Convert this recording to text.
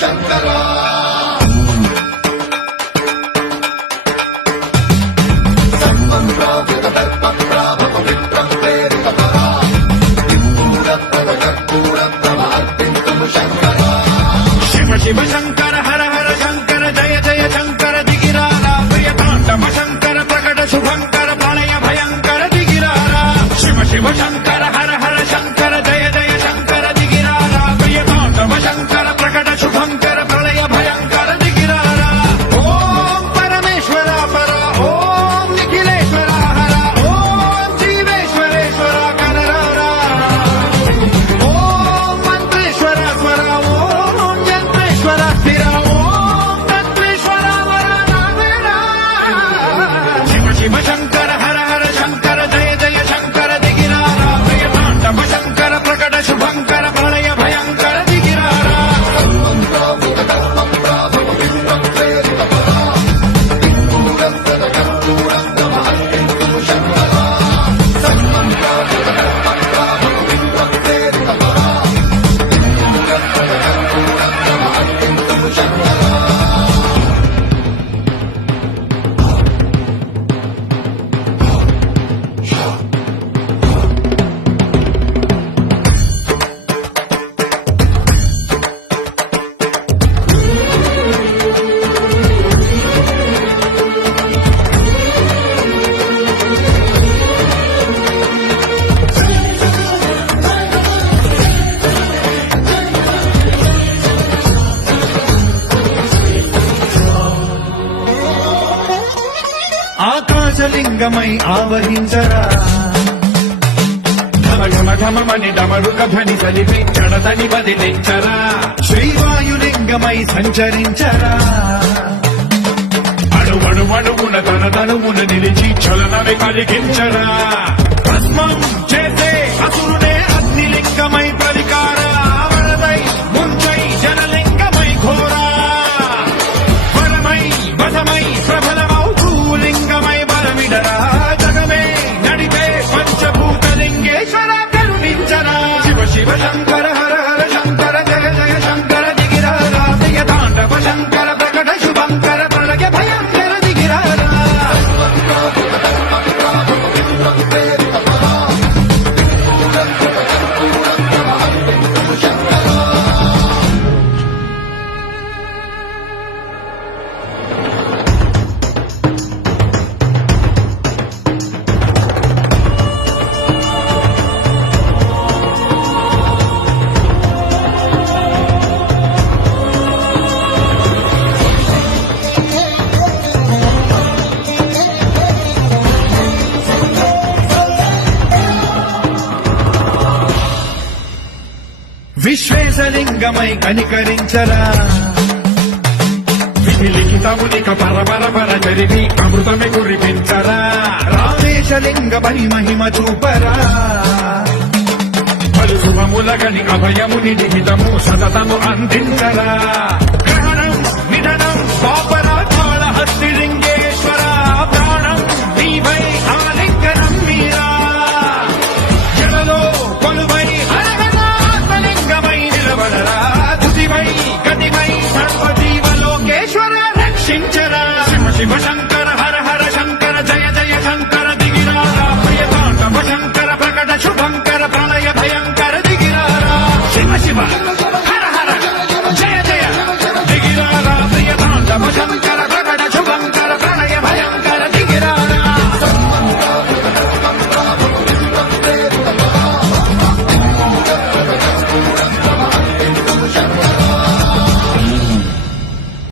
శంకరా శివ శంకర హర హర శంకర జయ జయ శంకర దిగిరారా ప్రియతాండవ శంకర ప్రకట శుభంకర ప్రళయ భయంకర దిగిరారా శివ శివ శంకర హర హర శంకర జయ జయ శంకర దిగిరారా ప్రియతాండవ శంకర ప్రకట శుభంకర ప్రళయ భయంకర దిగిరారా ఓం పరమేశ్వర పర ఓం నిఖిలేశ్వర హర ఓం జీవేశ్వరేశ్వర కనరారా ఓం మంత్రేశ్వర స్వర ఓం యంత్రేశ్వర స్థిర ఓం తంత్రేశ్వర వరనామేరా శివ శివ శంకర హర హర శంకర జయ జయ శంకర దిగిరారా ప్రియతాండవ శంకర ప్రకట శుభంకర ప్రళయ భయంకర దిగిరారా ఆకాశలింగమై ఆవహించరా ఘమ ఘమ ఘమమని డమరుక ధ్వని సలిపి జడదని వదిలించరా శ్రీవాయులింగమై సంచరించరా అణువణువున తన తనువున నిలిచి చలనమే కలిగించరా భస్మం చేసే అసురునే అగ్నిలింగమై పరికారా వరదై ముంచై జనలింగమై ఘోరా వరమై వశమై ప్రబలమౌ భూలింగమై బలమిడరా జగమే నడిపే పంచభూతలింగేశ్వర కరుణించరా శివ శివ శంకర హర హర శంకర జయ జయ శంకర దిగిరారా ప్రియతాండవ శంకర ప్రకట శుభంకర ప్రళయ భయంకర దిగిరారా విశ్వేశలింగమై కనికరించరా విధి లిఖితమునిక పరపర జరిగి అమృతమే కురిపించరా రామేశలింగమై మహిమ చూపరా పలు శుభములగని అభయముని నిహితము సతతము అందించరా గ్రహణం నిధనం పాపరా కాళహస్తి లింగేశ్వర ప్రాణం నీవై ఆలింగనం మీరా జలలో కొలువై హరహరాత్మలింగమై నిలబడరా తుదివై గతివై సర్వజీవలోకేశ్వర రక్షించరా శివ శివ శంకర